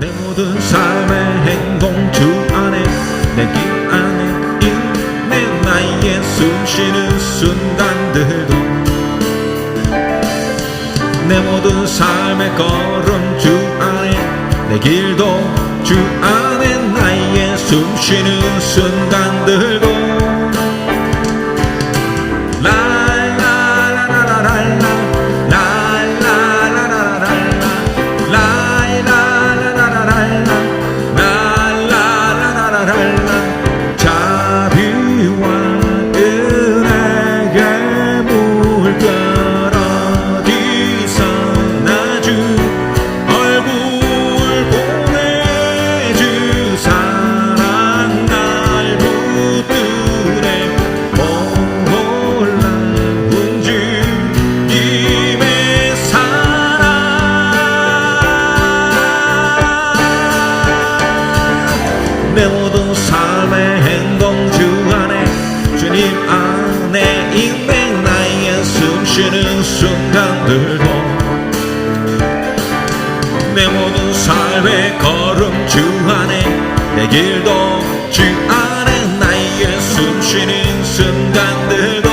내 모든 삶의 행동 주 안에 내 길 안에 있네. 나의 숨쉬는 순간들도 내 모든 삶의 걸음 주 안에 내 길도 주 안에 나의 숨쉬는 순간들도 내 모든 삶의 행동 주 안에 주님 안에 있네. 나의 숨쉬는 순간들도 내 모든 삶의 걸음 주 안에 내 길도 주 안에 나의 숨쉬는 순간들도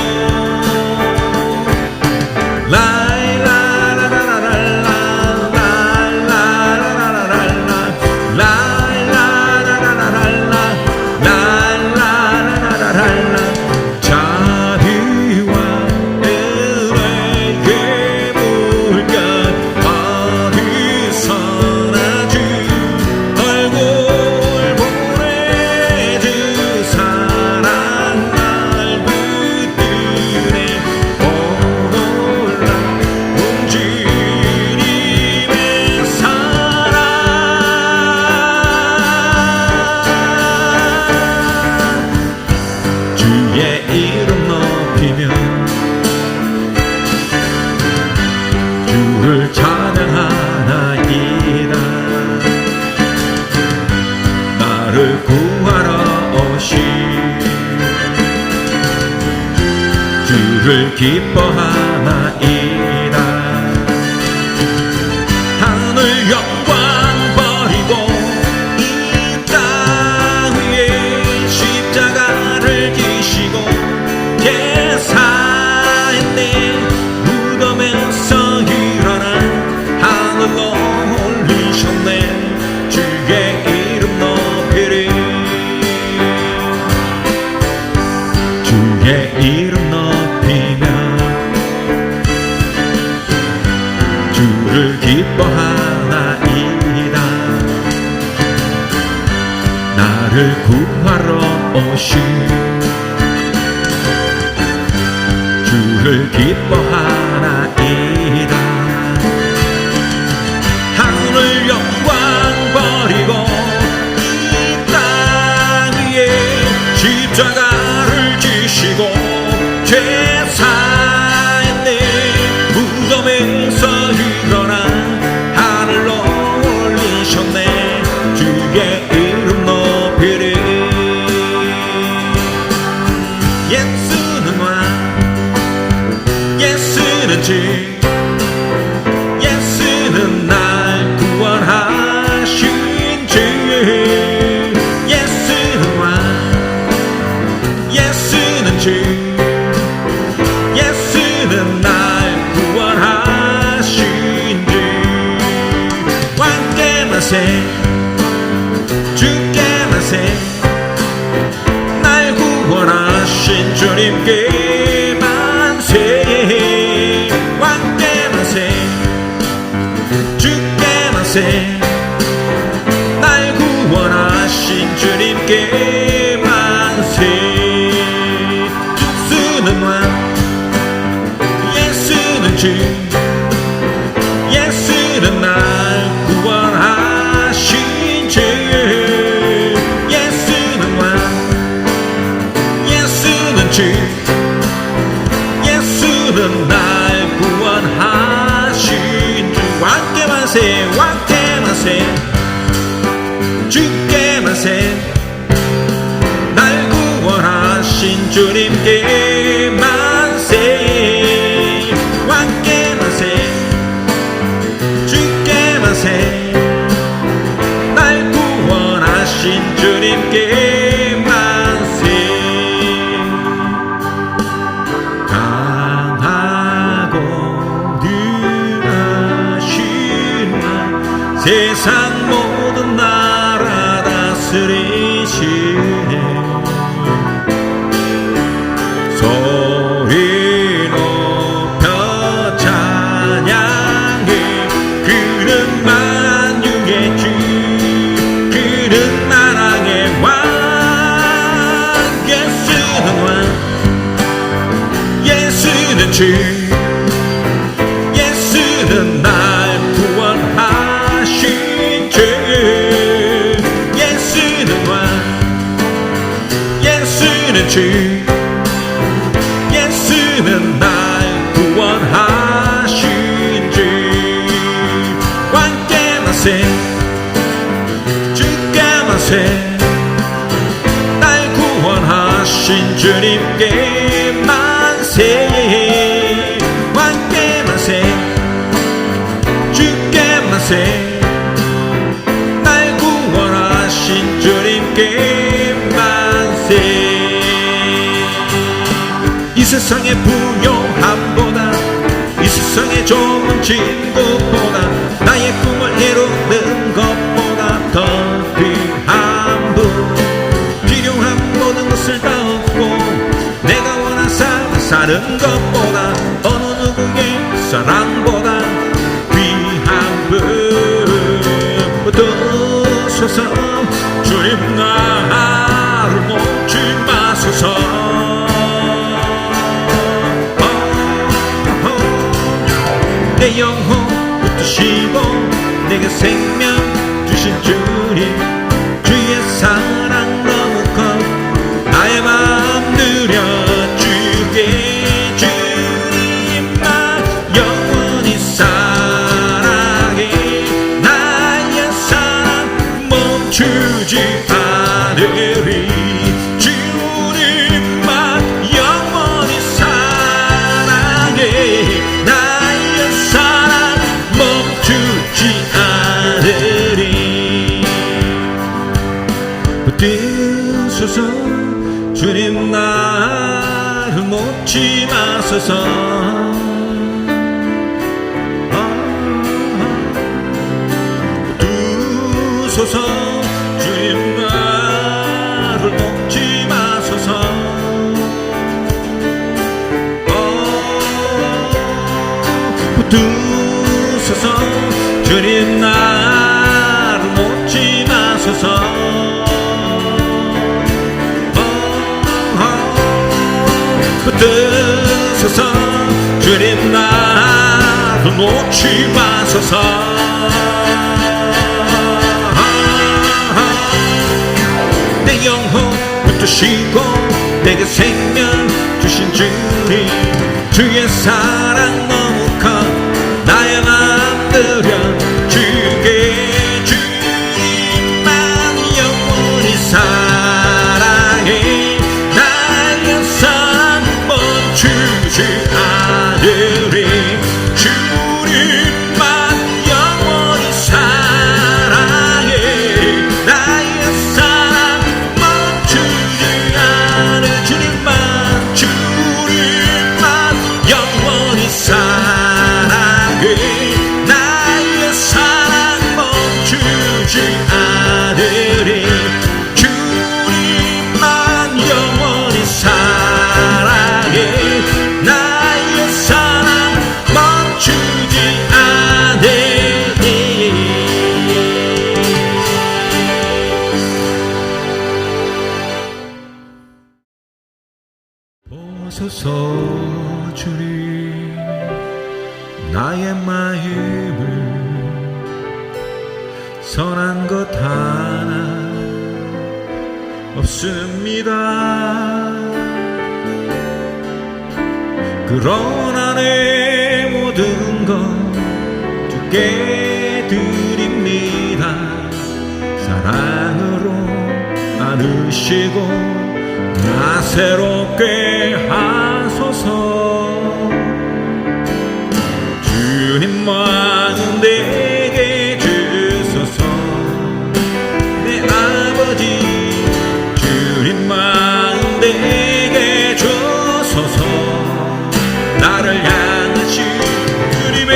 이름 높이며 주를 찬양하나이다. 나를 구하러 오신 주를 기뻐하나이다. 하늘 영광 버리고 이 땅 위에 십자가를 지시고 제사했네. 무덤에서 일어나 하늘로 올리셨네. 주의 이름 높이리. 주의 이름 높이며 주를 기뻐하나이다. 나를 구하러 오신 주를 기뻐하나이다. 하늘 영광 버리고 이 땅 위에 십자가를 지시고 제사했네. 무덤에서 일어나 하늘로 올리셨네. 주의 이름 높이리. 예수는 왕, 예수는 주, 예수는 날 구원하신 주. 예수는 왕, 주께 만세 날 구원하신 주님께 만세 왕께 만세 주께 만세 날 구원하신 주님께 만세 예수는 왕 예수는 주 예수는 날 구원하신 주 예수는 왕 예수는 주 예수는 날 구원하신 주 왕께 만세 왕께 만세 주께 만세 날 구원하신 주님께 만세 왕께 만세 주께 만세 날 구원하신 주님께 만세 강하고 능하신 왕 세상 모든 나라 다스리시네 소리 높여 찬양해 그는 만유의 주 그는 나라의 왕 예수는 왕 예수는 주 예수는 날 구원하신 주 예수는 왕 예수는 주 예수는 날 구원하신 주 왕께 만세 주께 만세 날 구원하신 주님께 만세 왕께 만세 주께 만세 날 구원하신 주님께 만세 이 세상의 부요함보다 이 세상의 좋은 친구보다 나의 꿈을 이루는 것보다 더 귀한 분 필요한 모든 것을 다 얻고 내가 원한 삶을 사는 것보다 어느 누구의 사랑보다 귀한 분 붙드소서 주님 나를 놓지 마소서 내 영혼 붙드시고 내게 생명 주신 주님 주의 사랑 너무 커 나의 마음 누려주게 주님만 영원히 사랑해 나의 사랑 멈추지 않으리 주님만 영원히 사랑해 나의 사랑 멈추지 않으리 붙드소서 주님 나를 놓지 마소서 붙드소서 주님 나를 놓지 마소서 붙드소서 주님 나를 놓지 마소서 붙드소서 주님 나를 놓지 마소서 내 영혼 붙드시고 내게 생명 주신 주님 주의 사랑 너무 커 나의 마음 들여주게 주님만 영원히 사랑해 나의 사랑 멈추지 않으리 주님만 영원히 사랑해 나의 사랑 멈추지 않을 주님만 영원히 사랑해 않으리 주님만 영원히 사랑해 나의 사랑 멈추지 않으리 보소서 주님 나의 마음을 선한 것 하나 없습니다. 그러나 내 모든 것 주께 드립니다. 사랑으로 안으시고 나 새롭게 하소서. 주님 마음 내게 주소서. 내 아버지 주님 마음 내게 주소서. 나를 향하신 주님의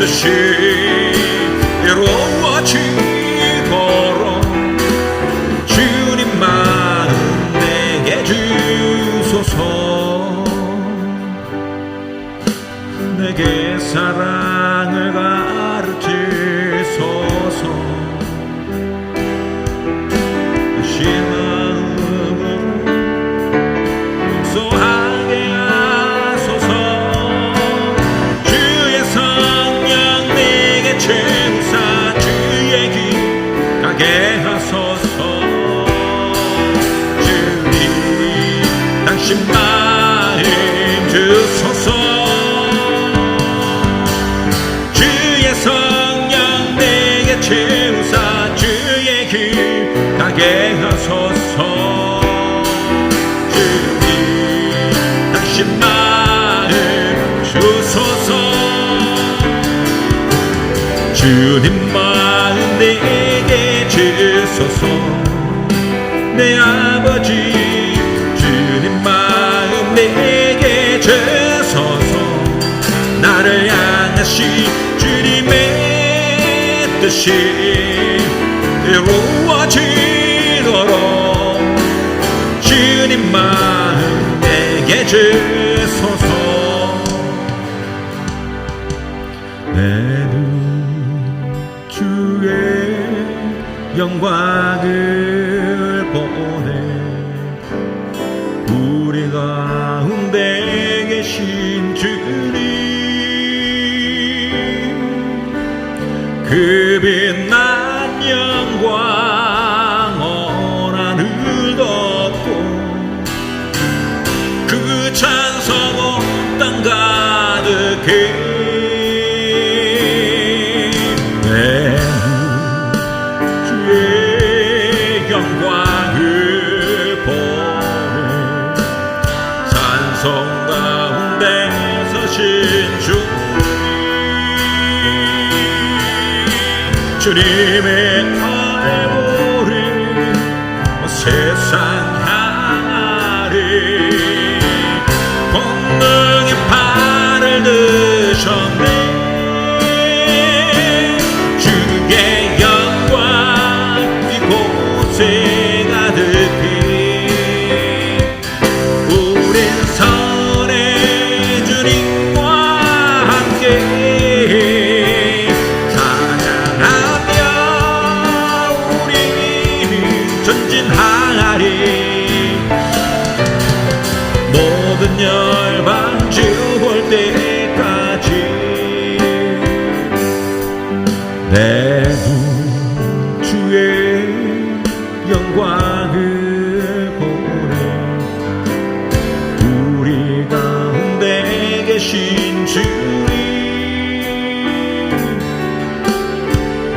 뜻이 이루어지도록 주님 마음 내게 주소서. 내게 사랑을 가르치소서. 신 마음으로 용서하게 하소서. 주의 성령 내게 채우사 주의 길 가게 하소서. 주님 당신 마음 주소서. 성령 내게 채우사 주의 길 가게 하소서. 주님 당신 마음 주소서. 주님 마음 내게 주소서. 내 아버지 주님 마음 내게 주소서. 나를 향하시 주님의 뜻이 이루어지도록 주님 마음 내게 주소서. 내 눈 주의 영광을 보네. 우리 가운데 계신 주님 그 빛난 영광 온 하늘 덮고 그 찬송 온 땅 가득해. 내 주의 영광을 보네. 찬송 가운데 서신 주님의 얼굴이 세상 향하리. 권능의 팔을 드셨네. 주의 영광 이곳에 가득히. 우린 선의 주님과 함께 모든 열방 주 볼 때까지. 내 눈 주의 영광을 보네. 우리 가운데 계신 주님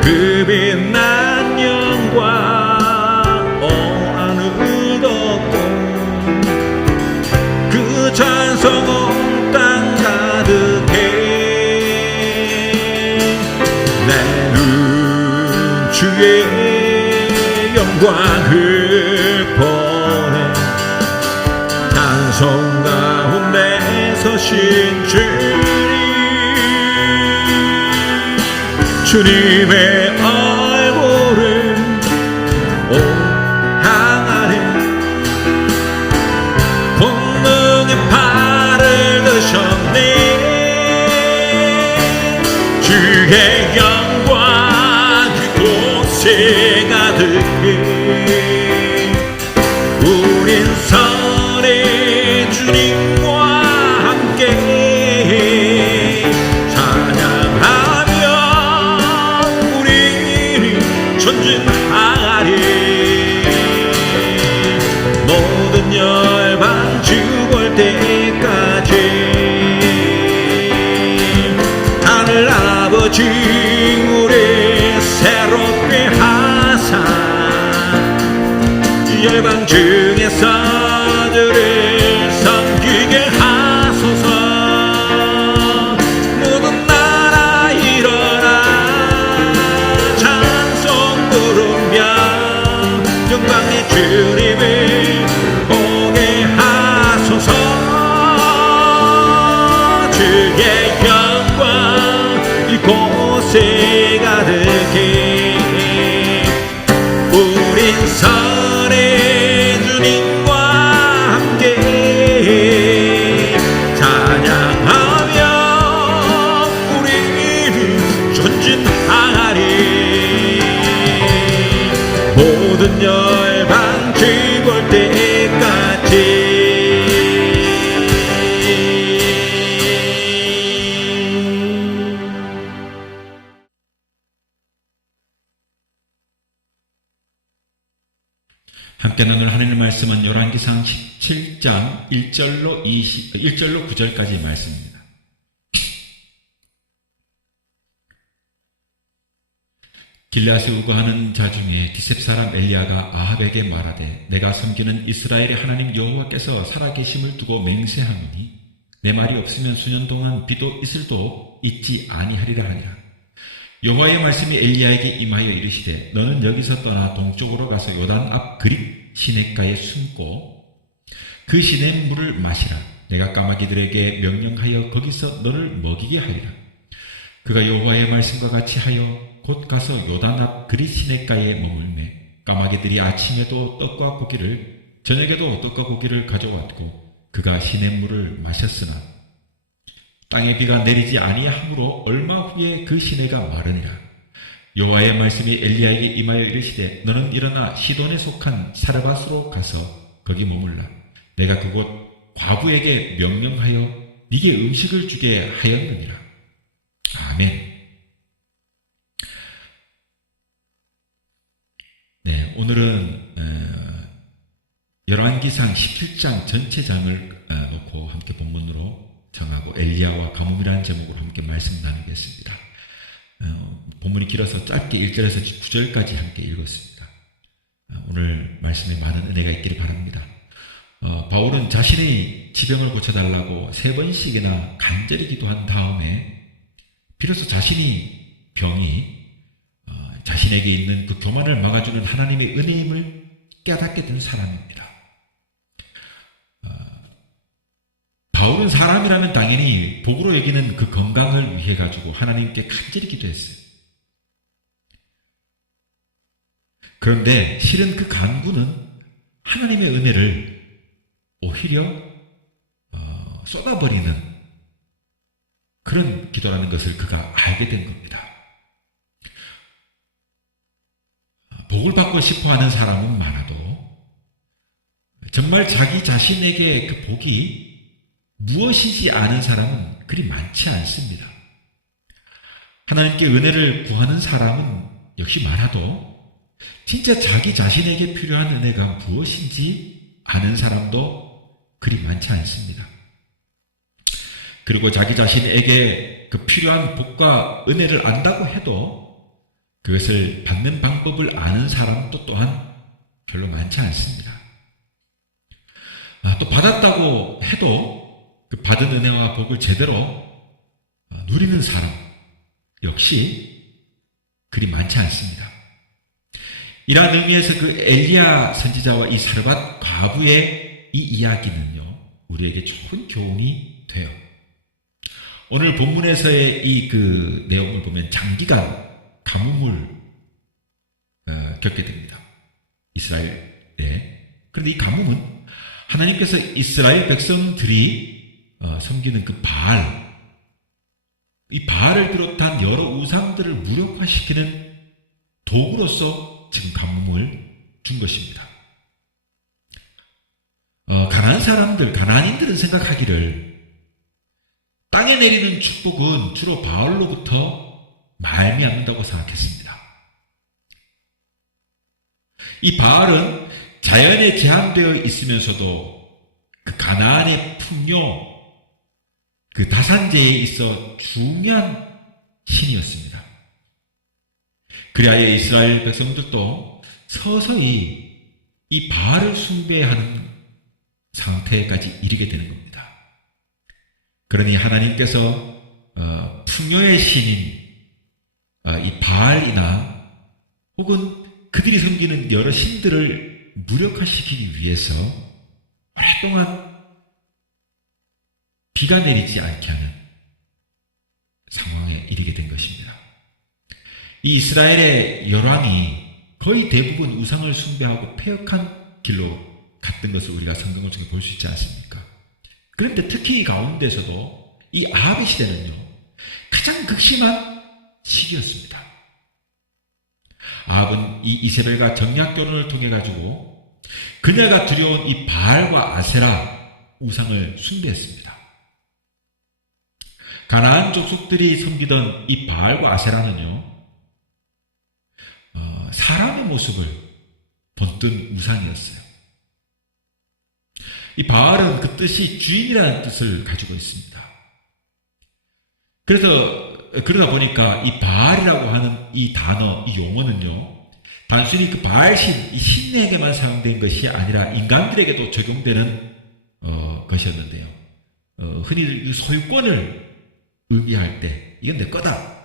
그 빛난 영광 찬송 온 땅 가득해. 내 눈 주의 영광을 보네. 찬송 가운데 서신 주님 주님의 때까지 하늘 아버지 우리 새롭게 하사 열방 중에서 주를 섬기게 하소서. 모든 나라 일어나 찬송 부르며 영광의 주님을 보게 하소서. 주의 영광 이곳에 가득해 우린 선의 주님과 함께 찬양하며 우리는 전진하리. 모든 열방 즐거울 때까지. 함께 나눌 하나님의 말씀은 열왕기상 17장 1절로 9절까지 말씀입니다. 길르앗에 우거하는 자 중에 디셉 사람 엘리야가 아합에게 말하되 내가 섬기는 이스라엘의 하나님 여호와께서 살아계심을 두고 맹세하노니 내 말이 없으면 수년 동안 비도 이슬도 있지 아니하리라 하니라. 여호와의 말씀이 엘리야에게 임하여 이르시되 너는 여기서 떠나 동쪽으로 가서 요단 앞 그릿 시냇가에 숨고 그 시냇 물을 마시라. 내가 까마귀들에게 명령하여 거기서 너를 먹이게 하리라. 그가 여호와의 말씀과 같이 하여 곧 가서 요단 앞 그릿 시냇가에 머물매 까마귀들이 아침에도 떡과 고기를 저녁에도 떡과 고기를 가져왔고 그가 시냇물을 마셨으나 땅에 비가 내리지 아니하므로 얼마 후에 그 시내가 마르니라. 여호와의 말씀이 엘리야에게 임하여 이르시되 너는 일어나 시돈에 속한 사르밧으로 가서 거기 머물라. 내가 그곳 과부에게 명령하여 네게 음식을 주게 하였느니라. 아멘. 네, 오늘은 열왕기상 17장 전체 장을 놓고 함께 본문으로 정하고 엘리야와 가뭄이라는 제목으로 함께 말씀 나누겠습니다. 본문이 길어서 짧게 1절에서 9절까지 함께 읽었습니다. 오늘 말씀에 많은 은혜가 있기를 바랍니다. 바울은 자신의 지병을 고쳐달라고 3번씩이나 간절히 기도한 다음에 비로소 자신이 병이 자신에게 있는 그 교만을 막아주는 하나님의 은혜임을 깨닫게 된 사람입니다. 바울은 사람이라면 당연히 복으로 여기는 그 건강을 위해 가지고 하나님께 간절히 기도했어요. 그런데 실은 그 간구는 하나님의 은혜를 오히려 쏟아버리는 그런 기도라는 것을 그가 알게 된 겁니다. 복을 받고 싶어하는 사람은 많아도 정말 자기 자신에게 그 복이 무엇이지 아는 사람은 그리 많지 않습니다. 하나님께 은혜를 구하는 사람은 역시 많아도 진짜 자기 자신에게 필요한 은혜가 무엇인지 아는 사람도 그리 많지 않습니다. 그리고 자기 자신에게 그 필요한 복과 은혜를 안다고 해도 그것을 받는 방법을 아는 사람도 또한 별로 많지 않습니다. 또 받았다고 해도 그 받은 은혜와 복을 제대로 누리는 사람 역시 그리 많지 않습니다. 이러한 의미에서 그 엘리야 선지자와 이 사르밧 과부의 이 이야기는요, 우리에게 좋은 교훈이 돼요. 오늘 본문에서의 이 그 내용을 보면 장기간 가뭄을 겪게 됩니다. 이스라엘에. 그런데 이 가뭄은 하나님께서 이스라엘 백성들이 섬기는 그 바알, 이 바알을 비롯한 여러 우상들을 무력화시키는 도구로서 지금 가뭄을 준 것입니다. 가나안 사람들, 가나안인들은 생각하기를 땅에 내리는 축복은 주로 바알로부터 말미암는다고 생각했습니다. 이 바알은 자연에 제한되어 있으면서도 그 가나안의 풍요, 그 다산제에 있어 중요한 신이었습니다. 그리하여 이스라엘 백성들도 서서히 이 바알을 숭배하는 상태까지 이르게 되는 겁니다. 그러니 하나님께서 풍요의 신인 이 바알이나 혹은 그들이 섬기는 여러 신들을 무력화시키기 위해서 오랫동안 비가 내리지 않게 하는 상황에 이르게 된 것입니다. 이 이스라엘의 열왕이 거의 대부분 우상을 숭배하고 패역한 길로 갔던 것을 우리가 성경을 통해 볼 수 있지 않습니까? 그런데 특히 이 가운데서도 이 아합의 시대는요, 가장 극심한 시기였습니다. 아합은 이 이세벨과 정략 결혼을 통해 가지고 그녀가 두려운 이 바알과 아세라 우상을 숭배했습니다. 가나안 족속들이 섬기던 이 바알과 아세라는요, 사람의 모습을 본뜬 우상이었어요. 이 바알은 그 뜻이 주인이라는 뜻을 가지고 있습니다. 그러다 보니까 이 바알이라고 하는 이 단어, 이 용어는요, 단순히 그 바알신, 이 신에게만 사용된 것이 아니라 인간들에게도 적용되는 것이었는데요. 흔히들 이 소유권을 의미할 때, 이건 내 거다,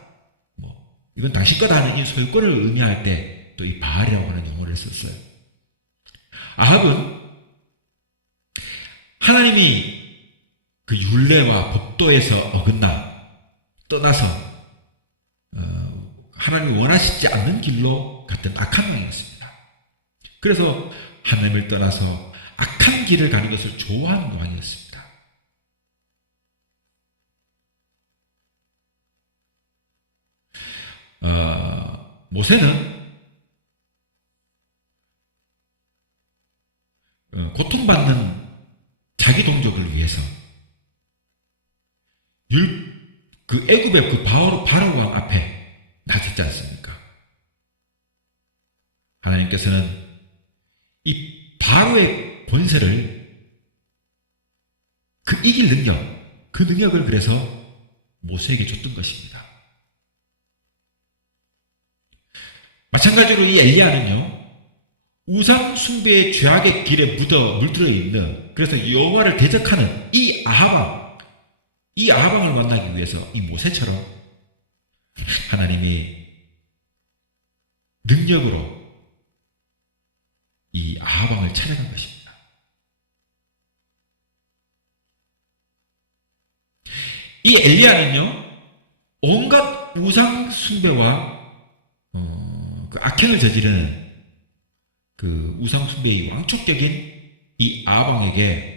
이건 당신 거다 하는 이 소유권을 의미할 때 또 이 바알이라고 하는 용어를 썼어요. 아합은 하나님이 그 율례와 법도에서 어긋나 떠나서 하나님이 원하시지 않는 길로 갔던 악한 왕이었습니다. 그래서 하나님을 떠나서 악한 길을 가는 것을 좋아하는 왕이었습니다. 모세는 고통받는 자기 동족을 위해서 그 애굽의 그 바로 왕 앞에 나섰지 않습니까? 하나님께서는 이 바로의 권세를 이길 능력, 그 능력을 그래서 모세에게 줬던 것입니다. 마찬가지로 이 엘리야는요, 우상 숭배의 죄악의 길에 물들어 있는, 그래서 여호와를 대적하는 이 아합왕을 만나기 위해서 이 모세처럼 하나님이 능력으로 이 아합왕을 찾아간 것입니다. 이 엘리야는요, 온갖 우상 숭배와 그 악행을 저지르는 그 우상 숭배의 왕초격인 이 아합왕에게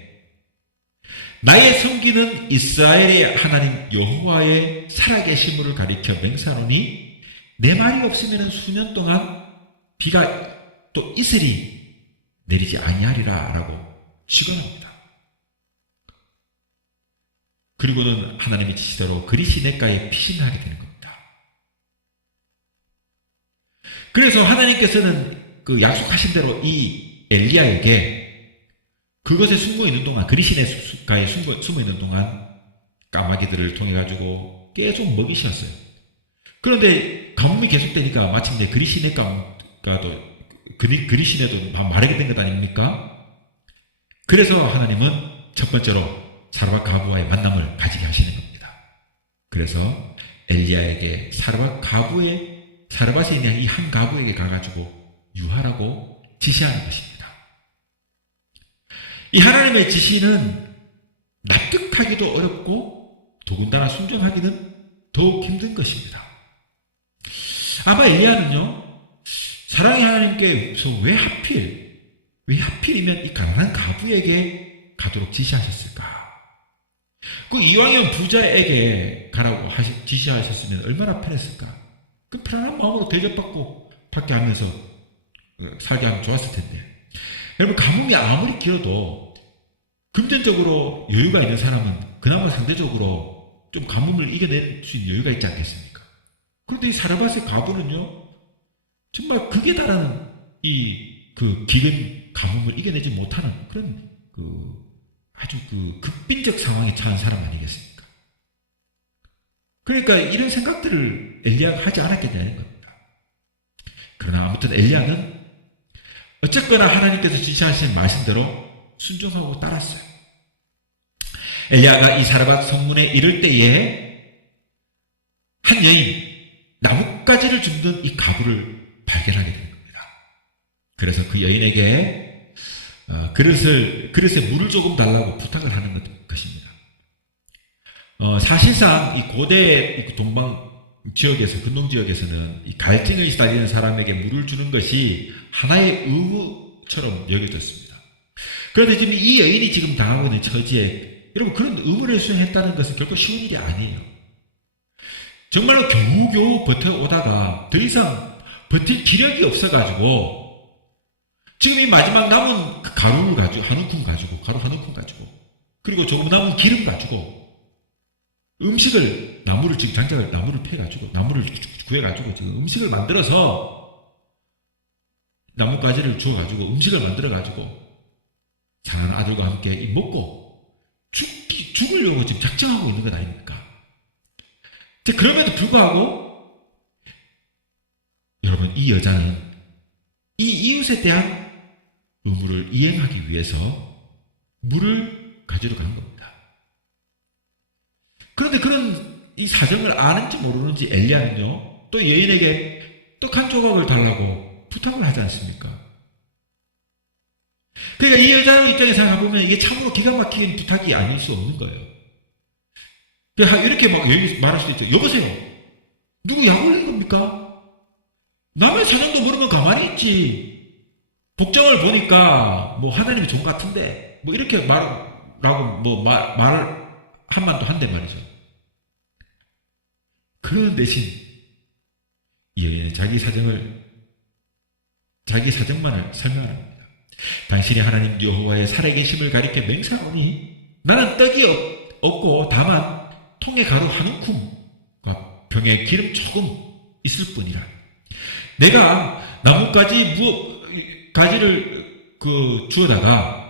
나의 섬기는 이스라엘의 하나님 여호와의 살아계심을 가리켜 맹세하노니 내 말이 없으면 수년 동안 비가 또 이슬이 내리지 아니하리라 라고 시건합니다. 그리고는 하나님의 지시대로 그리시네가에 피신하게 되는 겁니다. 그래서 하나님께서는 그 약속하신 대로 이 엘리야에게 그것에 숨어 있는 동안, 그리시네가에 숨어 있는 동안 까마귀들을 통해 가지고 계속 먹이셨어요. 그런데 가뭄이 계속되니까 마침내 그리시네도 마르게 된 것 아닙니까? 그래서 하나님은 첫 번째로 사르밧 가부와의 만남을 가지게 하시는 겁니다. 그래서 엘리야에게 사르밧에 있는 이 한 가부에게 가가지고 유하라고 지시하는 것입니다. 이 하나님의 지시는 납득하기도 어렵고 더군다나 순종하기는 더욱 힘든 것입니다. 아마 엘리야는요, 사랑의 하나님께서 왜 하필이면 이 가난한 가부에게 가도록 지시하셨을까? 그 이왕이면 부자에게 가라고 지시하셨으면 얼마나 편했을까? 그 편안한 마음으로 대접받고 받게 하면서 살게 하면 좋았을 텐데, 여러분, 가뭄이 아무리 길어도 금전적으로 여유가 있는 사람은 그나마 상대적으로 좀 가뭄을 이겨낼 수 있는 여유가 있지 않겠습니까? 그런데 이 사르밧의 가부는요, 정말 극에 달하는 그 기근 가뭄을 이겨내지 못하는 그런 아주 그 극빈적 상황에 처한 사람 아니겠습니까? 그러니까 이런 생각들을 엘리야가 하지 않았겠냐는 겁니다. 그러나 아무튼 엘리야는 어쨌거나 하나님께서 지시하신 말씀대로 순종하고 따랐어요. 엘리야가 이 사르밧 성문에 이를 때에 한 여인, 나뭇가지를 줍는 이 가부를 발견하게 되는 겁니다. 그래서 그 여인에게 그릇에 물을 조금 달라고 부탁을 하는 것입니다. 사실상 이 고대 동방 지역에서, 근동 지역에서는 이 갈증을 시달리는 사람에게 물을 주는 것이 하나의 의무처럼 여겨졌습니다. 그런데 지금 이 여인이 지금 당하고 있는 처지에 여러분 그런 의무를 수행했다는 것은 결코 쉬운 일이 아니에요. 정말로 겨우겨우 버텨오다가 더 이상 버틸 기력이 없어가지고 지금 이 마지막 남은 가루를 가지고 가루 한 움큼 가지고 그리고 조금 남은 기름 가지고 나무를 패가지고 나무를 구해가지고 지금 음식을 만들어서 나뭇가지를 주워가지고 음식을 만들어가지고 사랑하는 아들과 함께 먹고 죽으려고 지금 작정하고 있는 것 아닙니까? 그럼에도 불구하고 여러분 이 여자는 이 이웃에 대한 의무를 이행하기 위해서 물을 가지러 간 겁니다. 그런데 그런 이 사정을 아는지 모르는지 엘리야는요 또 여인에게 떡 한 조각을 달라고 부탁을 하지 않습니까? 그러니까 이 여자의 입장에서 생각해보면 이게 참으로 기가 막힌 부탁이 아닐 수 없는 거예요. 이렇게 막 말할 수도 있죠. 여보세요, 누구 약 올린 겁니까? 남의 사정도 모르면 가만히 있지. 복장을 보니까 뭐 하나님이 종 같은데 뭐 이렇게 말하고 뭐 말을 한만도 한대 말이죠. 그런 대신 이 여인은 자기 사정만을 설명합니다. 당신이 하나님 여호와의 살아계심을 가리켜 맹세하오니 나는 떡이 없고 다만 통에 가루 한 움큼과 병에 기름 조금 있을 뿐이라. 내가 나뭇가지를 주워다가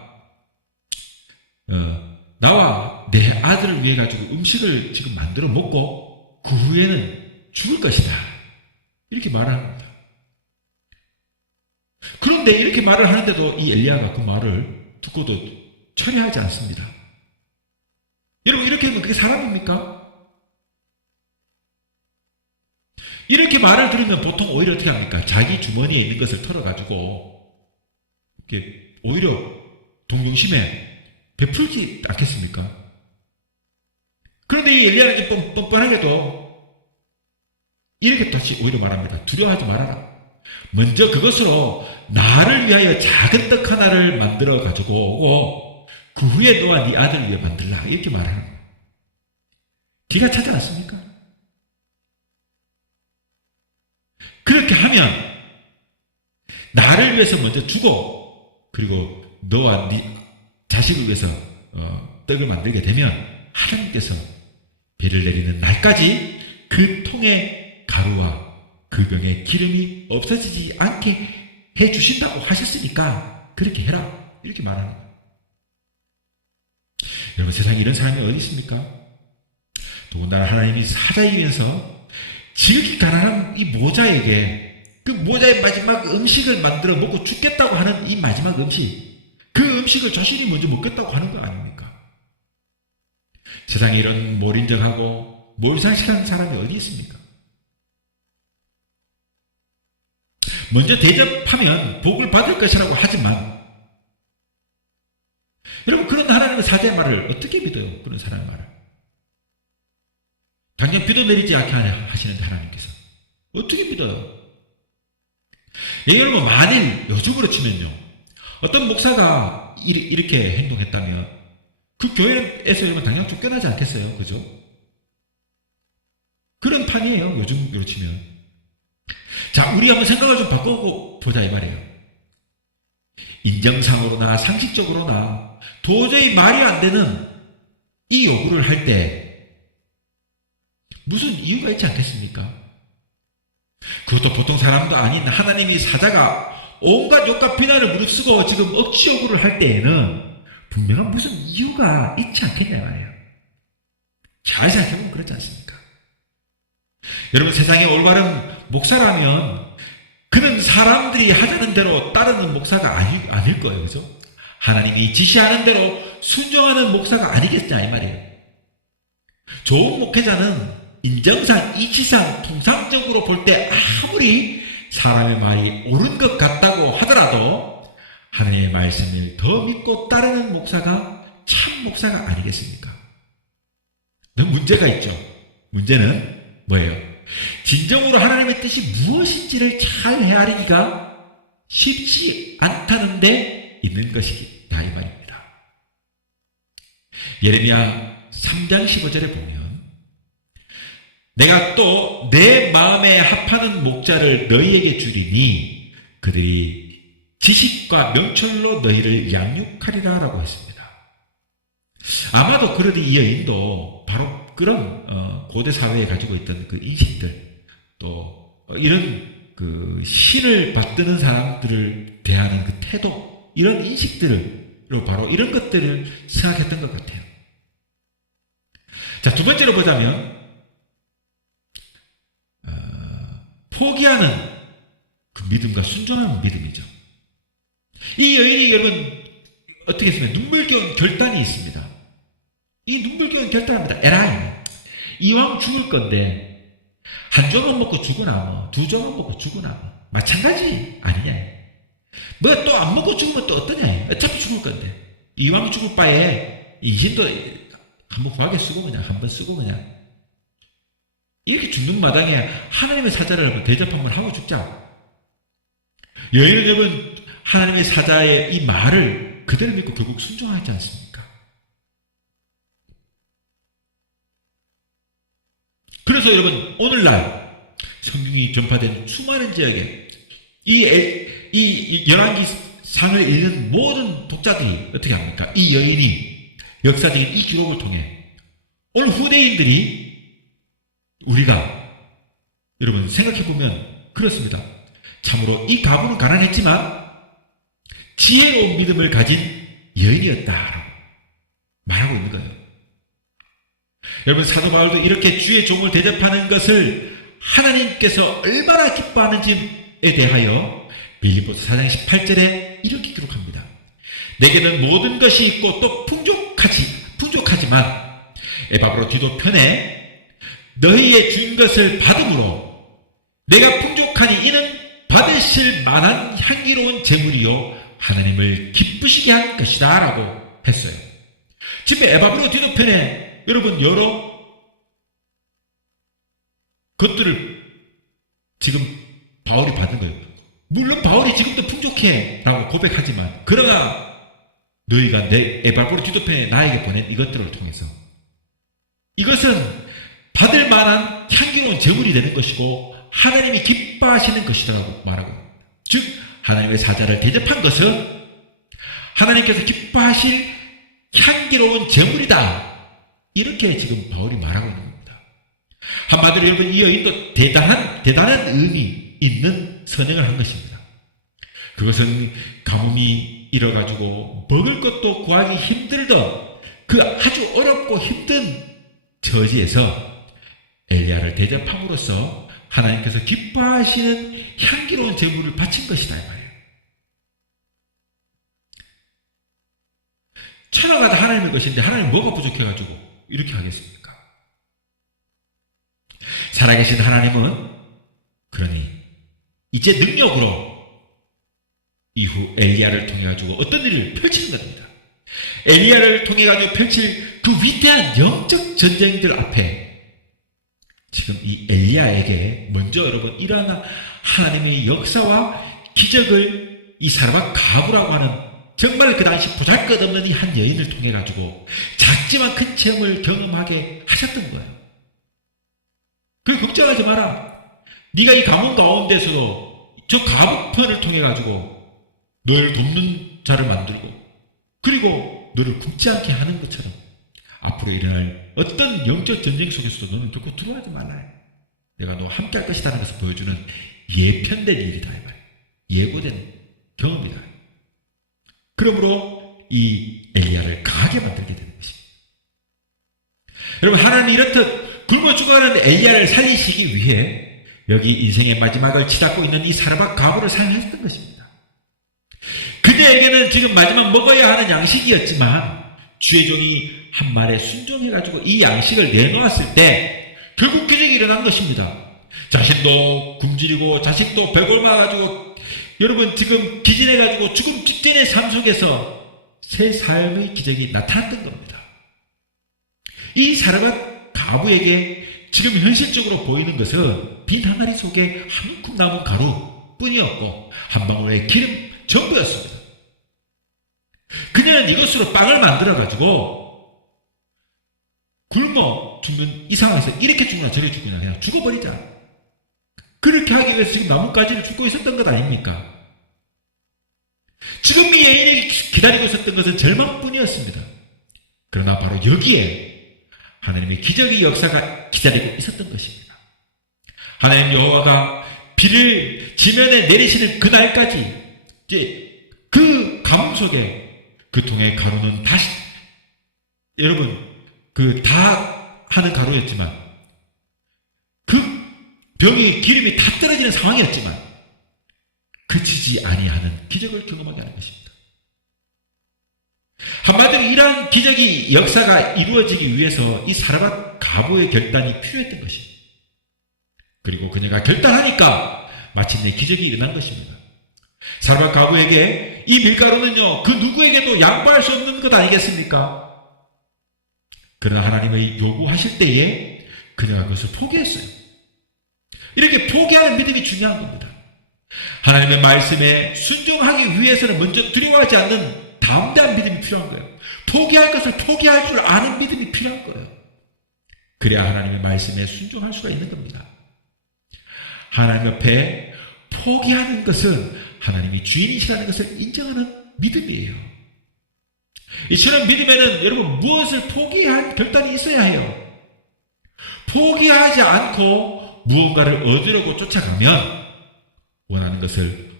나와 내 아들을 위해 가지고 음식을 지금 만들어 먹고 그 후에는 죽을 것이다. 이렇게 말하는 겁니다. 그런데 이렇게 말을 하는데도 이 엘리야가 그 말을 듣고도 처리하지 않습니다. 여러분 이렇게 하면 그게 사람입니까? 이렇게 말을 들으면 보통 오히려 어떻게 합니까? 자기 주머니에 있는 것을 털어가지고 이렇게 오히려 동정심에 베풀지 않겠습니까? 그런데 이 엘리야는 좀 뻔뻔하게도 이렇게 다시 오히려 말합니다. 두려워하지 말아라. 먼저 그것으로 나를 위하여 작은 떡 하나를 만들어 가지고 오고 그 후에 너와 네 아들을 위해 만들라. 이렇게 말하는 거예요. 기가 차지 않습니까? 그렇게 하면 나를 위해서 먼저 주고 그리고 너와 네 자식을 위해서 떡을 만들게 되면 하나님께서 비를 내리는 날까지 그 통의 가루와 그 병에 기름이 없어지지 않게 해주신다고 하셨으니까 그렇게 해라. 이렇게 말하는 거예요. 여러분 세상에 이런 사람이 어디 있습니까? 더군다나 하나님이 사자이면서 지극히 가난한 이 모자에게 그 모자의 마지막 음식을 만들어 먹고 죽겠다고 하는 이 마지막 음식, 그 음식을 자신이 먼저 먹겠다고 하는 거 아닙니까? 세상에 이런 몰인정하고 몰상식한 사람이 어디 있습니까? 먼저 대접하면 복을 받을 것이라고 하지만 여러분 그런 하나님의 사자의 말을 어떻게 믿어요? 그런 사람의 말을 당장 비도 내리지 않게 하시는 하나님께서 어떻게 믿어요? 여러분 만일 요즘으로 치면요 어떤 목사가 이렇게 행동했다면 그 교회에서 여러분 당장 쫓겨나지 않겠어요? 그죠? 그런 판이에요. 요즘으로 치면. 자, 우리 한번 생각을 좀 바꾸고 보자 이 말이에요. 인정상으로나 상식적으로나 도저히 말이 안 되는 이 요구를 할 때 무슨 이유가 있지 않겠습니까? 그것도 보통 사람도 아닌 하나님이 사자가 온갖 욕과 비난을 무릅쓰고 지금 억지 요구를 할 때에는 분명한 무슨 이유가 있지 않겠냐 말이에요. 잘 생각해보면 그렇지 않습니까? 여러분, 세상에 올바른 목사라면 그는 사람들이 하자는 대로 따르는 목사가 아닐 거예요. 그죠? 하나님이 지시하는 대로 순종하는 목사가 아니겠냐 이 말이에요. 좋은 목회자는 인정상, 이치상, 통상적으로 볼 때 아무리 사람의 말이 옳은 것 같다고 하더라도 하나님의 말씀을 더 믿고 따르는 목사가 참 목사가 아니겠습니까? 너무 문제가 있죠. 문제는 뭐예요? 진정으로 하나님의 뜻이 무엇인지를 잘 헤아리기가 쉽지 않다는 데 있는 것이다 이 말입니다. 예레미야 3장 15절에 보면 내가 또 내 마음에 합하는 목자를 너희에게 주리니 그들이 지식과 명철로 너희를 양육하리라 라고 했습니다. 아마도 그러듯 이 여인도 바로 그런 고대 사회에 가지고 있던 그 인식들, 또 이런 그 신을 받드는 사람들을 대하는 그 태도, 이런 인식들로 바로 이런 것들을 생각했던 것 같아요. 자, 두 번째로 보자면 포기하는 그 믿음과 순종하는 믿음이죠. 이 여인이 여러분 어떻게 했으면 눈물겨운 결단이 있습니다. 이 눈물겨운 결단합니다. 에라이, 이왕 죽을 건데 한 조각 먹고 죽으나 뭐 두 조각 먹고 죽으나 뭐 마찬가지 아니냐. 뭐 또 안 먹고 죽으면 또 어떠냐. 어차피 죽을 건데 이왕 죽을 바에 인신도 한번 구하게 쓰고 그냥 한번 쓰고 그냥 이렇게 죽는 마당에 하나님의 사자를 대접한번 하고 죽자. 여인은 여러분 하나님의 사자의 이 말을 그대로 믿고 결국 순종하지 않습니까? 그래서 여러분 오늘날 성경이 전파된 수많은 지역에 이 열왕기상을 읽는 모든 독자들이 어떻게 합니까? 이 여인이 역사적인 이 기록을 통해 오늘 후대인들이 우리가 여러분 생각해보면 그렇습니다. 참으로 이 가부는 가난했지만 지혜로운 믿음을 가진 여인이었다라고 말하고 있는 거예요. 여러분 사도 바울도 이렇게 주의 종을 대접하는 것을 하나님께서 얼마나 기뻐하는지에 대하여 빌립보서 4장 18절에 이렇게 기록합니다. 내게는 모든 것이 있고 또 풍족하지만 에바브로 편에 너희의 준 것을 받음으로 내가 풍족하니 이는 받으실 만한 향기로운 제물이요 하나님을 기쁘시게 한 것이다 라고 했어요. 지금 에바브로 편에 여러분 여러 것들을 지금 바울이 받은 거예요. 물론 바울이 지금도 풍족해 라고 고백하지만 그러나 너희가 내 에바브로 편에 나에게 보낸 이것들을 통해서 이것은 받을 만한 향기로운 제물이 되는 것이고 하나님이 기뻐하시는 것이라고 말하고 있습니다. 즉 하나님의 사자를 대접한 것은 하나님께서 기뻐하실 향기로운 제물이다. 이렇게 지금 바울이 말하고 있는 겁니다. 한마디로 여러분 이 여인도 대단한 의미 있는 선행을 한 것입니다. 그것은 가뭄이 일어가지고 먹을 것도 구하기 힘들던 그 아주 어렵고 힘든 처지에서 엘리야를 대접함으로써 하나님께서 기뻐하시는 향기로운 제물을 바친 것이다 이 말이에요. 천하가 다 하나님의 것인데 하나님 뭐가 부족해가지고 이렇게 하겠습니까? 살아계신 하나님은 그러니 이제 능력으로 이후 엘리야를 통해 가지고 어떤 일을 펼치는 겁니다. 엘리야를 통해 가지고 펼칠 그 위대한 영적 전쟁들 앞에 지금 이 엘리야에게 먼저 여러분 이러한 하나님의 역사와 기적을 이 사람아 가부라고 하는 정말 그 당시 보잘것없는 이 한 여인을 통해 가지고 작지만 큰 체험을 경험하게 하셨던 거예요. 그리고 걱정하지 마라. 네가 이 가뭄 가운데서도 저 가부편을 통해 가지고 너를 돕는 자를 만들고 그리고 너를 굶지 않게 하는 것처럼 앞으로 일어날 어떤 영적 전쟁 속에서도 너는 결코 두려워하지 말라. 내가 너와 함께 할 것이라는 것을 보여주는 예편된 일이다. 예고된 경험이다. 그러므로 이 엘리야를 강하게 만들게 되는 것입니다. 여러분, 하나님이 이렇듯 굶어 죽어가는 엘리야를 살리시기 위해 여기 인생의 마지막을 치닫고 있는 이 사르밧 과부를 사용했던 것입니다. 그녀에게는 지금 마지막 먹어야 하는 양식이었지만 주의 종이 한 말에 순종해가지고 이 양식을 내놓았을 때 결국 기적이 일어난 것입니다. 자신도 굶주리고 자식도 배골마가지고 여러분 지금 기진해가지고 죽음 직전의 삶 속에서 새 삶의 기적이 나타났던 겁니다. 이 사르밧 과부에게 지금 현실적으로 보이는 것은 빈 항아리 속에 한 움큼 남은 가루뿐이었고 한 방울의 기름 전부였습니다. 그녀는 이것으로 빵을 만들어가지고 굶어 죽는 이 상황에서 이렇게 죽나 저렇게 죽나 그냥 죽어버리자. 그렇게 하기 위해서 지금 나뭇가지를 죽고 있었던 것 아닙니까? 지금 이 여인이 기다리고 있었던 것은 절망뿐이었습니다. 그러나 바로 여기에 하나님의 기적의 역사가 기다리고 있었던 것입니다. 하나님 여호와가 비를 지면에 내리시는 그날까지 이제 그 가뭄 속에 그 통의 가루는 다시 여러분 다 하는 가루였지만 그 병이 기름이 다 떨어지는 상황이었지만 그치지 아니하는 기적을 경험하게 하는 것입니다. 한마디로 이러한 기적이 역사가 이루어지기 위해서 이 사르밧 과부의 결단이 필요했던 것입니다. 그리고 그녀가 결단하니까 마침내 기적이 일어난 것입니다. 사르밧 과부에게 이 밀가루는요 그 누구에게도 양보할 수 없는 것 아니겠습니까? 그러나 하나님의 요구하실 때에 그녀가 그것을 포기했어요. 이렇게 포기하는 믿음이 중요한 겁니다. 하나님의 말씀에 순종하기 위해서는 먼저 두려워하지 않는 담대한 믿음이 필요한 거예요. 포기할 것을 포기할 줄 아는 믿음이 필요한 거예요. 그래야 하나님의 말씀에 순종할 수가 있는 겁니다. 하나님 옆에 포기하는 것은 하나님이 주인이시라는 것을 인정하는 믿음이에요. 이처럼 믿음에는 여러분 무엇을 포기할 결단이 있어야 해요. 포기하지 않고 무언가를 얻으려고 쫓아가면 원하는 것을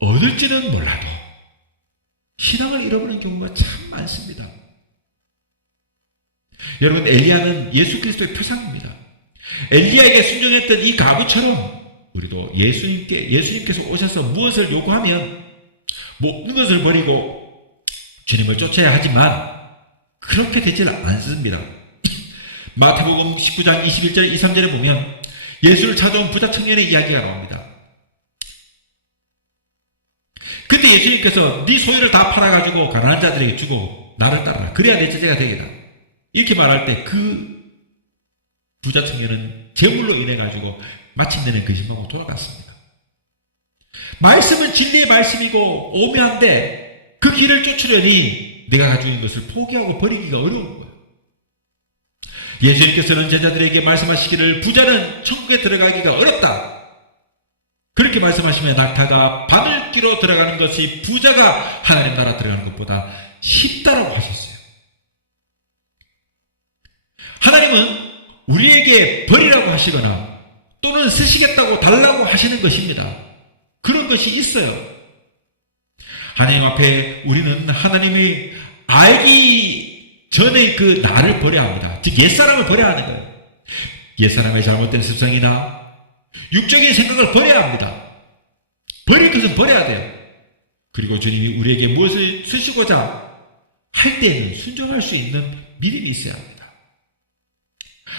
얻을지는 몰라도 신앙을 잃어버리는 경우가 참 많습니다. 여러분 엘리야는 예수 그리스도의 표상입니다. 엘리야에게 순종했던 이 과부처럼 우리도 예수님께서 오셔서 무엇을 요구하면 모든 것을 버리고 주님을 쫓아야 하지만 그렇게 되지 않습니다. 마태복음 19장 21절 23절에 보면 예수를 찾아온 부자 청년의 이야기가 나옵니다. 그때 예수님께서 네 소유를 다 팔아가지고 가난한 자들에게 주고 나를 따르라. 그래야 내 제자가 되겠다. 이렇게 말할 때 그 부자 청년은 재물로 인해가지고 마침내는 근심하고 돌아갔습니다. 말씀은 진리의 말씀이고 오묘한데 그 길을 쫓으려니 내가 가지고 있는 것을 포기하고 버리기가 어려운 거예요. 예수님께서는 제자들에게 말씀하시기를 부자는 천국에 들어가기가 어렵다. 그렇게 말씀하시면 낙타가 바늘귀로 들어가는 것이 부자가 하나님 나라 들어가는 것보다 쉽다라고 하셨어요. 하나님은 우리에게 버리라고 하시거나 또는 쓰시겠다고 달라고 하시는 것입니다. 그런 것이 있어요. 하나님 앞에 우리는 하나님이 알기 전에 그 나를 버려야 합니다. 즉 옛사람을 버려야 하는 거예요. 옛사람의 잘못된 습성이나 육적인 생각을 버려야 합니다. 버릴 것은 버려야 돼요. 그리고 주님이 우리에게 무엇을 쓰시고자 할 때에는 순종할 수 있는 믿음이 있어야 합니다.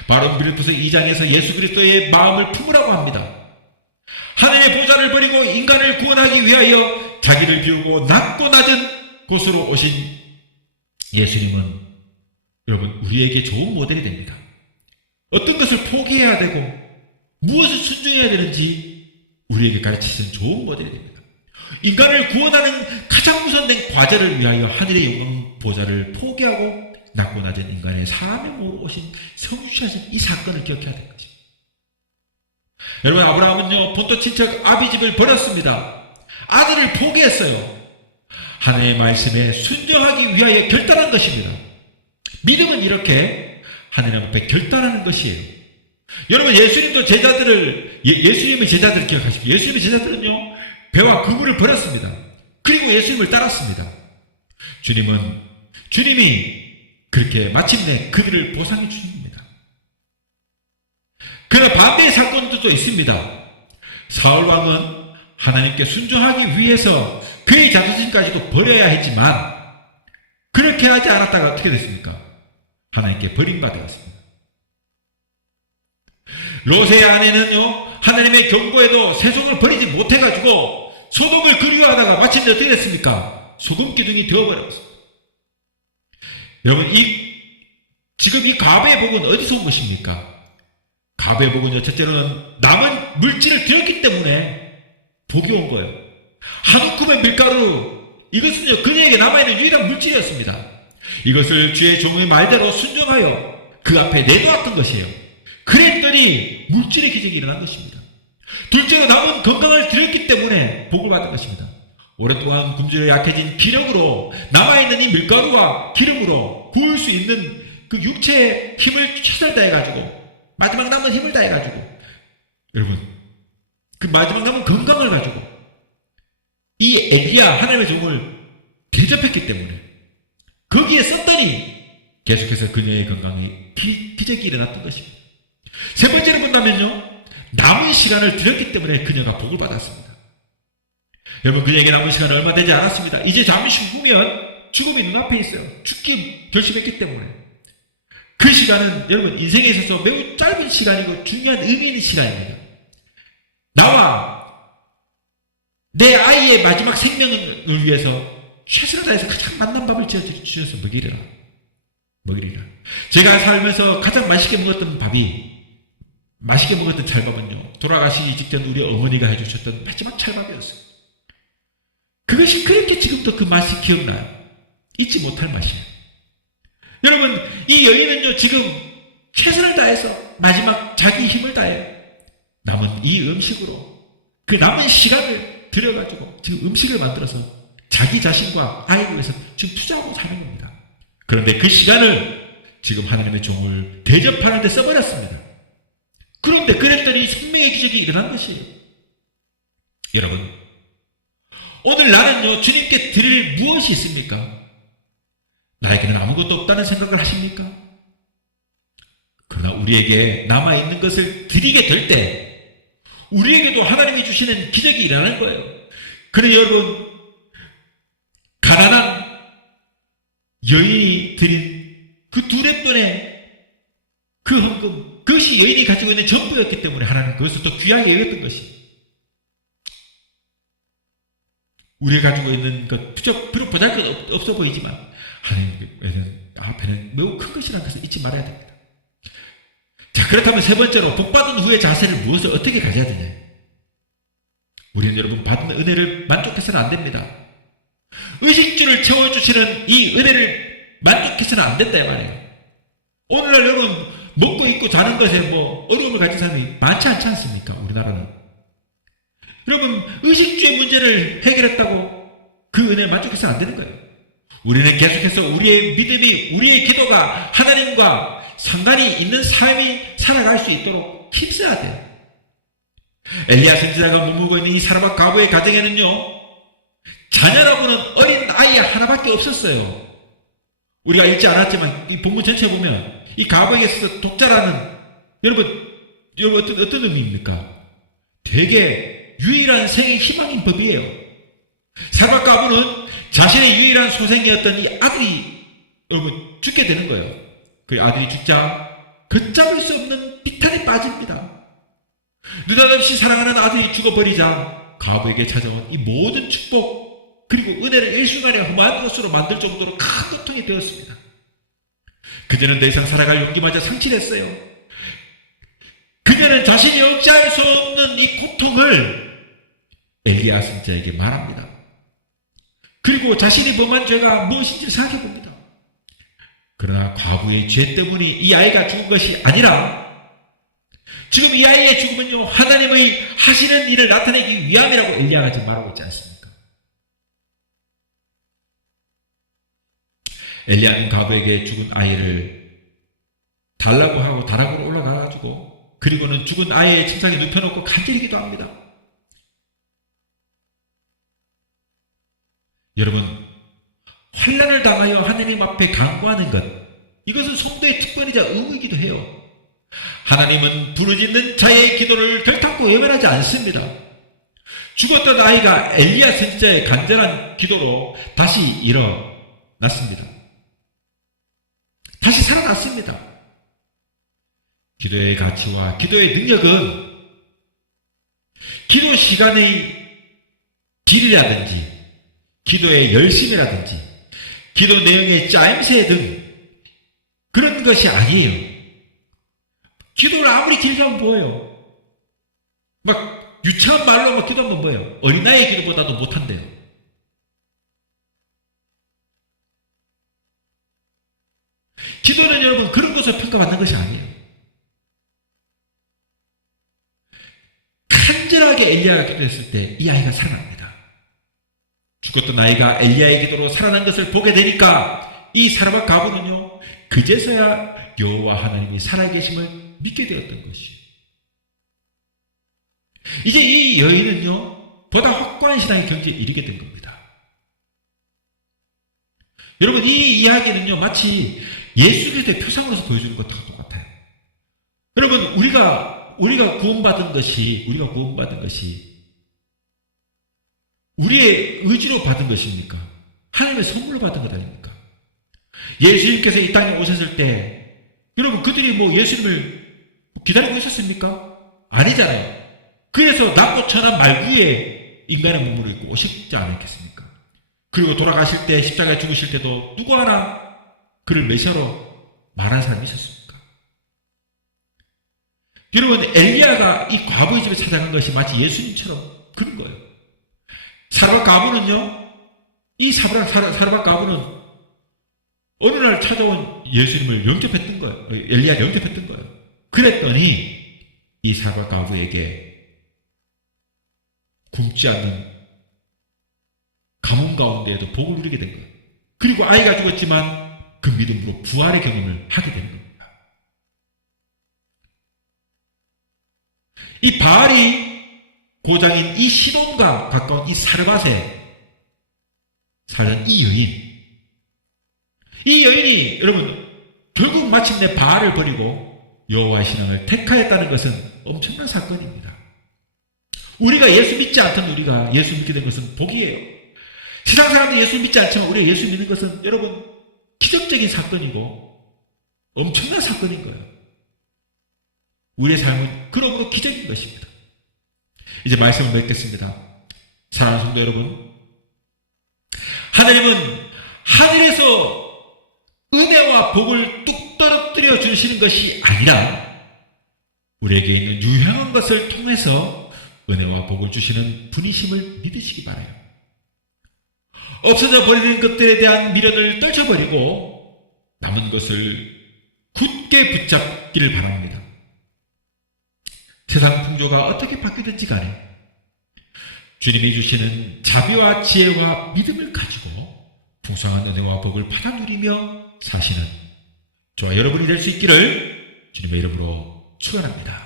바로 빌립보서 2장에서 예수 그리스도의 마음을 품으라고 합니다. 하늘의 보좌를 버리고 인간을 구원하기 위하여 자기를 비우고 낮고 낮은 곳으로 오신 예수님은 여러분 우리에게 좋은 모델이 됩니다. 어떤 것을 포기해야 되고 무엇을 순종해야 되는지 우리에게 가르치시는 좋은 모델이 됩니다. 인간을 구원하는 가장 우선된 과제를 위하여 하늘의 영광 보좌를 포기하고 낮고 낮은 인간의 사람의 몸으로 오신 성육신하신 이 사건을 기억해야 되는 거죠. 여러분 아브라함은요 본토 친척 아비집을 버렸습니다. 아들을 포기했어요. 하나님의 말씀에 순종하기 위하여 결단한 것입니다. 믿음은 이렇게 하나님 앞에 결단하는 것이에요. 여러분 예수님도 예수님의 제자들을 기억하십시오. 예수님의 제자들은요 배와 그물을 버렸습니다. 그리고 예수님을 따랐습니다. 주님이 그렇게 마침내 그들을 보상해 주신 겁니다. 그러나 반대의 사건도 또 있습니다. 사울왕은 하나님께 순종하기 위해서 그의 자존심까지도 버려야 했지만 그렇게 하지 않았다가 어떻게 됐습니까? 하나님께 버림받았습니다. 롯의 아내는요, 하나님의 경고에도 세속을 버리지 못해가지고 소돔을 그리워하다가 마침내 어떻게 됐습니까? 소돔 기둥이 되어버렸습니다. 여러분, 지금 이 가베의 복은 어디서 온 것입니까? 가베의 복은요, 첫째로는 남은 물질을 들였기 때문에 복이 온 거예요. 한 움큼의 밀가루, 이것은요, 그녀에게 남아있는 유일한 물질이었습니다. 이것을 주의 종의 말대로 순종하여 그 앞에 내놓았던 것이에요. 그랬더니 물질의 기적이 일어난 것입니다. 둘째로 남은 건강을 드렸기 때문에 복을 받은 것입니다. 오랫동안 굶주려 약해진 기력으로 남아있는 이 밀가루와 기름으로 구울 수 있는 그 육체의 힘을 최선을 다해가지고 마지막 남은 힘을 다해가지고 여러분 그 마지막 남은 건강을 가지고 이 엘리야 하나님의 종을 대접했기 때문에 거기에 썼더니 계속해서 그녀의 건강에 기적이 일어났던 것입니다. 세 번째로 본다면요, 남은 시간을 들였기 때문에 그녀가 복을 받았습니다. 여러분, 그녀에게 남은 시간은 얼마 되지 않았습니다. 이제 잠시 후면 죽음이 눈앞에 있어요. 죽기 결심했기 때문에. 그 시간은 여러분 인생에 있어서 매우 짧은 시간이고 중요한 의미 있는 시간입니다. 나와 내 아이의 마지막 생명을 위해서 최선을 다해서 가장 맛난 밥을 지어주셔서 먹이리라. 제가 살면서 가장 맛있게 먹었던 찰밥은요, 돌아가시기 직전 우리 어머니가 해주셨던 마지막 찰밥이었어요. 그것이 그렇게 지금도 그 맛이 기억나요. 잊지 못할 맛이에요. 여러분, 이 여인은요, 지금 최선을 다해서 마지막 자기 힘을 다해 남은 이 음식으로 그 남은 시간을 들여가지고 지금 음식을 만들어서 자기 자신과 아이를 위해서 지금 투자하고 사는 겁니다. 그런데 그 시간을 지금 하나님의 종을 대접하는 데 써버렸습니다. 그런데 그랬더니 생명의 기적이 일어난 것이에요. 여러분, 오늘 나는요, 주님께 드릴 무엇이 있습니까? 나에게는 아무것도 없다는 생각을 하십니까? 그러나 우리에게 남아있는 것을 드리게 될 때 우리에게도 하나님이 주시는 기적이 일어날 거예요. 그러니 여러분, 가난한 여인이 드린 그 두레돈의 그 헌금, 그것이 여인이 가지고 있는 전부였기 때문에 하나님 그것을 더 귀하게 여겼던 것이, 우리가 가지고 있는 것 비록 보잘것 없어 보이지만 하나님 앞에는 매우 큰 것이라는 것을 잊지 말아야 됩니다. 자, 그렇다면 세 번째로 복받은 후의 자세를 무엇을 어떻게 가져야 되냐? 우리는 여러분 받은 은혜를 만족해서는 안 됩니다. 의식주를 채워주시는 이 은혜를 만족해서는 안 된다 이 말이에요. 오늘날 여러분 먹고 입고 자는 것에 뭐 어려움을 가진 사람이 많지 않지 않습니까? 우리나라는. 여러분, 의식주의 문제를 해결했다고 그 은혜에 만족해서는 안 되는 거예요. 우리는 계속해서 우리의 믿음이, 우리의 기도가 하나님과 상관이 있는 삶이 살아갈 수 있도록 힘써야 돼요. 엘리야 선지자가 머물고 있는 이 사람과 과부의 가정에는요, 자녀라고는 어린 아이 하나밖에 없었어요. 우리가 읽지 않았지만 이 본문 전체에 보면 이 과부에게 있어서 독자라는, 여러분 어떤 의미입니까? 되게 유일한 생의 희망인 법이에요. 사박 과부는 자신의 유일한 소생이었던 이 아들이 여러분 죽게 되는 거예요. 그 아들이 죽자 걷잡을 수 없는 비탄에 빠집니다. 느닷없이 사랑하는 아들이 죽어버리자 과부에게 찾아온 이 모든 축복 그리고 은혜를 일순간에 험한 것으로 만들 정도로 큰 고통이 되었습니다. 그녀는 더 이상 살아갈 용기마저 상실했어요. 그녀는 자신이 억제할 수 없는 이 고통을 엘리야 선지자에게 말합니다. 그리고 자신이 범한 죄가 무엇인지 생각해 봅니다. 그러나 과부의 죄 때문에 이 아이가 죽은 것이 아니라 지금 이 아이의 죽음은요, 하나님의 하시는 일을 나타내기 위함이라고 엘리야가 지금 말하고 있지 않습니까? 엘리야는 과부에게 죽은 아이를 달라고 하고 다락으로 올라가가지고 그리고는 죽은 아이의 침상에 눕혀놓고 간절히 기도합니다. 여러분, 환난을 당하여 하나님 앞에 간구하는 것, 이것은 성도의 특권이자 의무이기도 해요. 하나님은 부르짖는 자의 기도를 결탄코 외면하지 않습니다. 죽었던 아이가 엘리야 선지자의 간절한 기도로 다시 일어났습니다. 다시 살아났습니다. 기도의 가치와 기도의 능력은 기도 시간의 딜이라든지 기도의 열심이라든지 기도 내용의 짜임새 등 그런 것이 아니에요. 기도를 아무리 길게 하면 뭐예요? 막 유치한 말로 막 기도하면 뭐예요? 어린아이의 기도보다도 못한대요. 기도는 여러분 그런 것을 평가받는 것이 아니에요. 간절하게 엘리야가 기도했을 때 이 아이가 살아납니다. 죽었던 아이가 엘리야의 기도로 살아난 것을 보게 되니까 이 사람과 가부는요, 그제서야 여호와 하나님이 살아계심을 믿게 되었던 것이에요. 이제 이 여인은요, 보다 확고한 신앙의 경지에 이르게 된 겁니다. 여러분, 이 이야기는요, 마치 예수 그리스도의 표상으로서 보여주는 것과 똑같아요. 여러분, 우리가 구원받은 것이 우리의 의지로 받은 것입니까? 하나님의 선물로 받은 것 아닙니까? 예수님께서 이 땅에 오셨을 때 여러분 그들이 뭐 예수님을 기다리고 있었습니까? 아니잖아요. 그래서 낮고 천한 말구에 인간의 몸으로 입고 오셨지 않았겠습니까? 그리고 돌아가실 때 십자가에 죽으실 때도 누구 하나 그를 메시아로 말한 사람이 있었습니까? 여러분, 엘리야가 이 과부의 집에 찾아간 것이 마치 예수님처럼 그런 거예요. 사르밧 과부는요, 이 사르밧 과부는 어느 날 찾아온 예수님을 영접했던 거예요. 엘리야를 영접했던 거예요. 그랬더니 이 사르밧 과부에게 굶지 않는 가뭄 가운데에도 복을 누리게 된 거예요. 그리고 아이가 죽었지만 그 믿음으로 부활의 경험을 하게 된 겁니다. 이 바알이 고장인 이 시돈과 가까운 이 사르밧에 사는 이 여인이 여러분 결국 마침내 바알을 버리고 여호와의 신앙을 택하였다는 것은 엄청난 사건입니다. 우리가 예수 믿지 않던 우리가 예수 믿게 된 것은 복이에요. 세상 사람들이 예수 믿지 않지만 우리가 예수 믿는 것은 여러분 기적적인 사건이고 엄청난 사건인 거예요. 우리의 삶은 그러므로 기적인 것입니다. 이제 말씀을 맺겠습니다. 사랑하는 성도 여러분, 하나님은 하늘에서 은혜와 복을 뚝 떨어뜨려 주시는 것이 아니라 우리에게 있는 유용한 것을 통해서 은혜와 복을 주시는 분이심을 믿으시기 바라요. 없어져 버리는 것들에 대한 미련을 떨쳐버리고 남은 것을 굳게 붙잡기를 바랍니다. 세상 풍조가 어떻게 바뀌든지 간에 주님이 주시는 자비와 지혜와 믿음을 가지고 풍성한 은혜와 복을 받아 누리며 사시는 저와 여러분이 될 수 있기를 주님의 이름으로 축원합니다.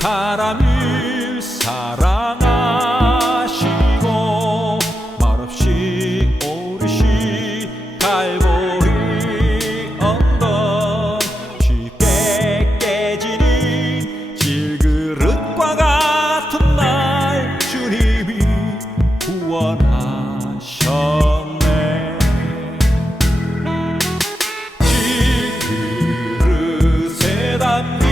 사람을 사랑하시고 말없이 오르시 갈보리 언덕 쉽게 깨지는 질그릇과 같은 날 주님이 구원하셨네. 질그릇에 담긴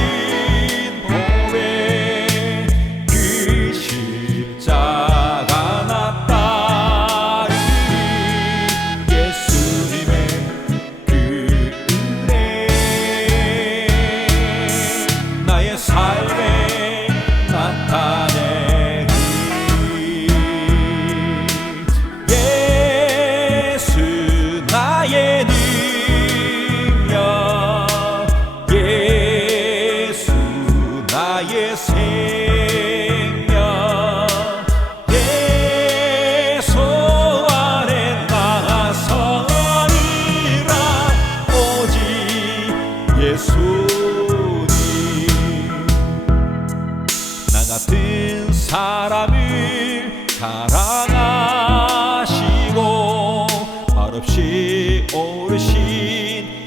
오르신